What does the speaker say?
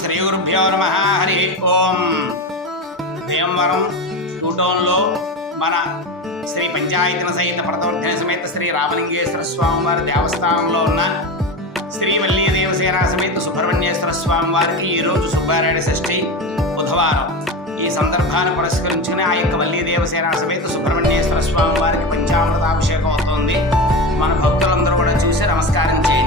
శ్రీ గురుభ్యో నమః. హరి ఓం. భీమవరం టూటౌన్లో మన శ్రీ పంచాయతన సహిత ప్రతవర్ధన సమేత శ్రీ రామలింగేశ్వర స్వామి వారి దేవస్థానంలో ఉన్న శ్రీ వల్లీ దేవసేన సమేత సుబ్రహ్మణ్యేశ్వర స్వామి వారికి ఈరోజు సుబ్బారెడ్డి షష్ఠి బుధవారం. ఈ సందర్భాన్ని పురస్కరించుకుని ఆ యొక్క వల్లీ దేవసేన సమేత సుబ్రహ్మణ్యేశ్వర స్వామి వారికి పంచామృతాభిషేకం అవుతోంది. మన భక్తులందరూ కూడా చూసి నమస్కారం చేయాలి.